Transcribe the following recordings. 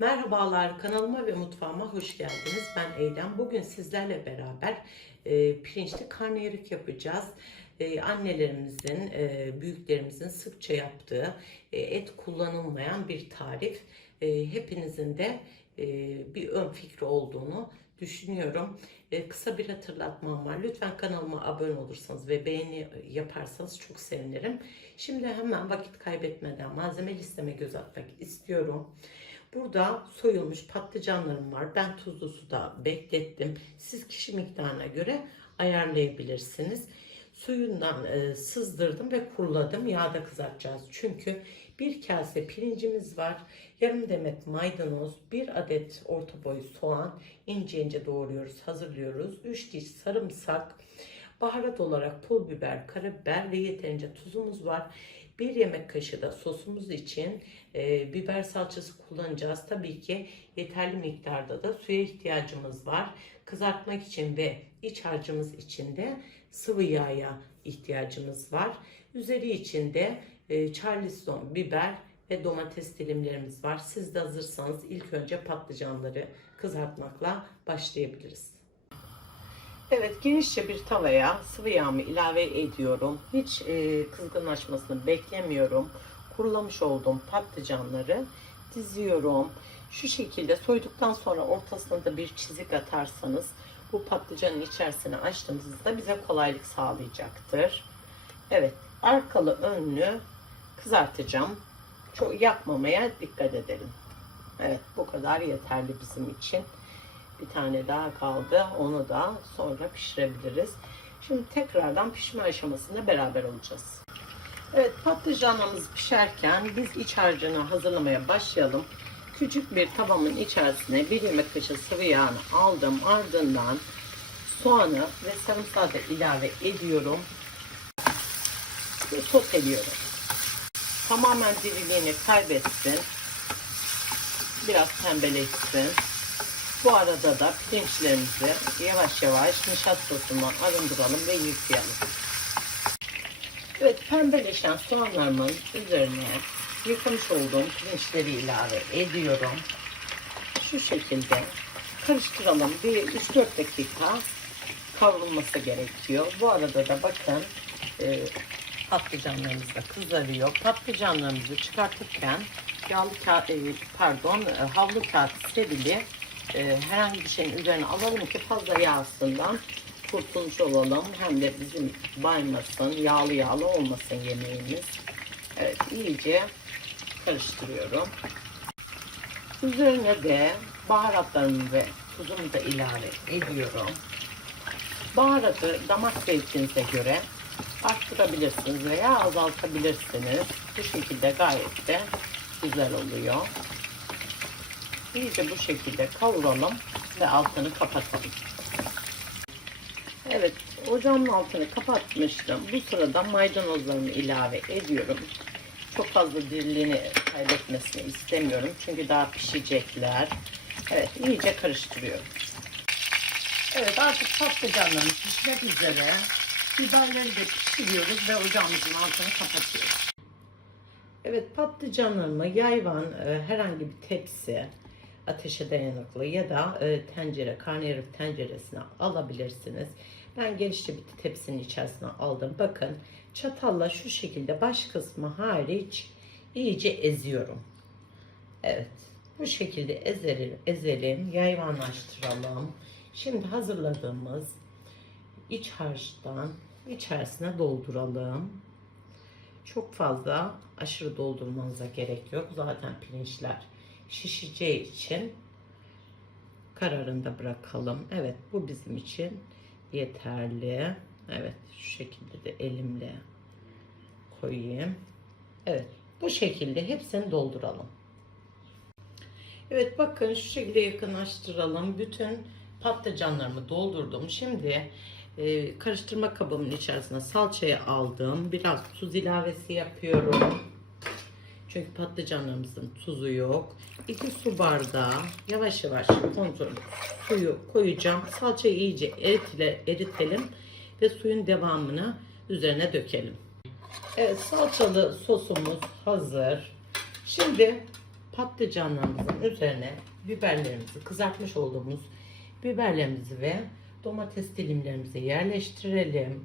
Merhabalar kanalıma ve mutfağıma hoş geldiniz. Ben Eylem. Bugün sizlerle beraber e, pirinçli karnıyarık yapacağız. E, annelerimizin, e, büyüklerimizin sıkça yaptığı e, et kullanılmayan bir tarif. E, hepinizin de e, bir ön fikri olduğunu düşünüyorum. E, kısa bir hatırlatmam var. Lütfen kanalıma abone olursanız ve beğeni yaparsanız çok sevinirim. Şimdi hemen vakit kaybetmeden malzeme listeme göz atmak istiyorum. Burada soyulmuş patlıcanlarım var. Ben tuzlu suda beklettim. Siz kişi miktarına göre ayarlayabilirsiniz. Suyundan e, sızdırdım ve kuruladım. Yağda kızartacağız. Çünkü bir kase pirincimiz var. Yarım demet maydanoz, bir adet orta boy soğan, ince ince doğruyoruz, hazırlıyoruz. 3 diş sarımsak, baharat olarak pul biber, karabiber ve yeterince tuzumuz var. Bir yemek kaşığı da sosumuz için e, biber salçası kullanacağız. Tabii ki yeterli miktarda da suya ihtiyacımız var. Kızartmak için ve iç harcımız için de sıvı yağa ihtiyacımız var. Üzeri için de e, charleston biber ve domates dilimlerimiz var. Siz de hazırsanız ilk önce patlıcanları kızartmakla başlayabiliriz. Evet genişçe bir tavaya sıvı yağımı ilave ediyorum. Hiç e, kızgınlaşmasını beklemiyorum. Kurulamış olduğum patlıcanları diziyorum. Şu şekilde soyduktan sonra ortasına da bir çizik atarsanız bu patlıcanın içerisine açtığımızda bize kolaylık sağlayacaktır. Evet arkalı önlü kızartacağım. Çok yakmamaya dikkat edelim. Evet bu kadar yeterli bizim için. Bir tane daha kaldı. Onu da sonra pişirebiliriz. Şimdi tekrardan pişme aşamasında beraber olacağız. Evet patlıcanlarımız pişerken biz iç harcını hazırlamaya başlayalım. Küçük bir tavamın içerisine bir yemek kaşığı sıvı yağını aldım. Ardından soğanı ve sarımsağı da ilave ediyorum. Ve soteliyorum. Tamamen diriliğini kaybetsin. Biraz pembeleşsin. Bu arada da pirinçlerimizi yavaş yavaş nişasta sosundan arındıralım ve yıkayalım. Evet pembeleşen soğanlarımın üzerine yıkamış olduğum pirinçleri ilave ediyorum. Şu şekilde karıştıralım. Bir 3-4 dakika kavrulması gerekiyor. Bu arada da bakın e, patlıcanlarımız da kızarıyor. Patlıcanlarımızı çıkartırken yağlı kağıt, e, pardon e, havlu kağıt serili e, herhangi bir şeyin üzerine alalım ki fazla yağsından kurtulmuş olalım. Hem de bizim baymasın, yağlı yağlı olmasın yemeğimiz. Evet, iyice karıştırıyorum. Üzerine de baharatlarımı ve tuzumu da ilave ediyorum. Baharatı damak zevkinize göre arttırabilirsiniz veya azaltabilirsiniz. Bu şekilde gayet de güzel oluyor. İyice bu şekilde kavuralım ve altını kapatalım. Evet, ocağımın altını kapatmıştım. Bu sırada maydanozlarımı ilave ediyorum. Çok fazla diriliğini kaybetmesini istemiyorum. Çünkü daha pişecekler. Evet, iyice karıştırıyorum. Evet, artık patlıcanlarımız pişmek üzere. Biberleri de pişiriyoruz ve ocağımızın altını kapatıyoruz. Evet, patlıcanlarımı yayvan e, herhangi bir tepsi, ateşe dayanıklı ya da e, tencere, karnıyarık tenceresine alabilirsiniz. Ben genişçe bir tepsinin içerisine aldım. Bakın çatalla şu şekilde baş kısmı hariç iyice eziyorum. Evet bu şekilde ezelim, ezelim yayvanlaştıralım. Şimdi hazırladığımız iç harçtan içerisine dolduralım. Çok fazla aşırı doldurmanıza gerek yok. Zaten pirinçler şişeceği için kararında bırakalım. Evet bu bizim için yeterli. Evet şu şekilde de elimle koyayım. Evet bu şekilde hepsini dolduralım. Evet bakın şu şekilde yakınlaştıralım. Bütün patlıcanlarımı doldurdum. Şimdi e, karıştırma kabımın içerisine salçayı aldım. Biraz tuz ilavesi yapıyorum. Çünkü patlıcanlarımızın tuzu yok. 2 su bardağı yavaş yavaş kontrol suyu koyacağım. Salçayı iyice eritile, eritelim ve suyun devamını üzerine dökelim. Evet salçalı sosumuz hazır. Şimdi patlıcanlarımızın üzerine biberlerimizi kızartmış olduğumuz biberlerimizi ve domates dilimlerimizi yerleştirelim.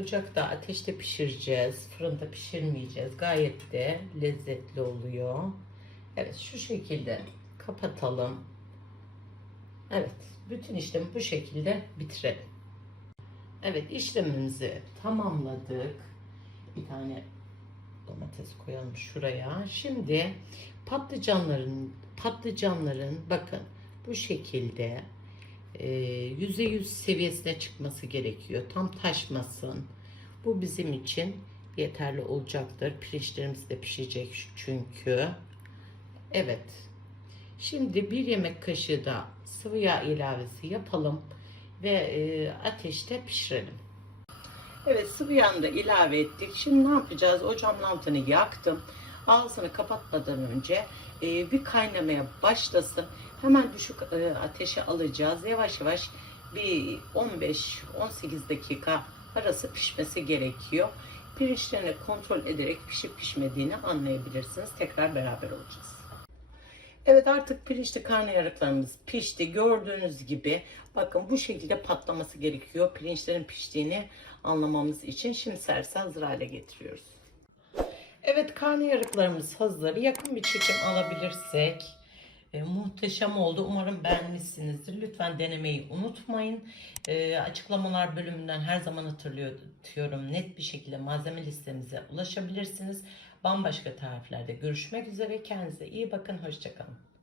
Ocakta ateşte pişireceğiz. Fırında pişirmeyeceğiz. Gayet de lezzetli oluyor. Evet şu şekilde kapatalım. Evet bütün işlemi bu şekilde bitirelim. Evet işlemimizi tamamladık. Bir tane domates koyalım şuraya. Şimdi patlıcanların patlıcanların bakın bu şekilde e, yüzde yüz seviyesine çıkması gerekiyor. Tam taşmasın. Bu bizim için yeterli olacaktır. Pirinçlerimiz de pişecek çünkü. Evet. Şimdi bir yemek kaşığı da sıvı yağ ilavesi yapalım ve e, ateşte pişirelim. Evet sıvı yağını da ilave ettik. Şimdi ne yapacağız? Ocağın altını yaktım. Ağzını kapatmadan önce e, bir kaynamaya başlasın. Hemen düşük e, ateşe alacağız. Yavaş yavaş bir 15-18 dakika arası pişmesi gerekiyor. Pirinçlerini kontrol ederek pişip pişmediğini anlayabilirsiniz. Tekrar beraber olacağız. Evet artık pirinçli karnıyarıklarımız pişti. Gördüğünüz gibi bakın bu şekilde patlaması gerekiyor. Pirinçlerin piştiğini anlamamız için şimdi servise hazır hale getiriyoruz. Evet karnıyarıklarımız hazır. Yakın bir çekim alabilirsek e, muhteşem oldu. Umarım beğenmişsinizdir. Lütfen denemeyi unutmayın. E, açıklamalar bölümünden her zaman hatırlatıyorum. Net bir şekilde malzeme listemize ulaşabilirsiniz. Bambaşka tariflerde görüşmek üzere. Kendinize iyi bakın. Hoşçakalın.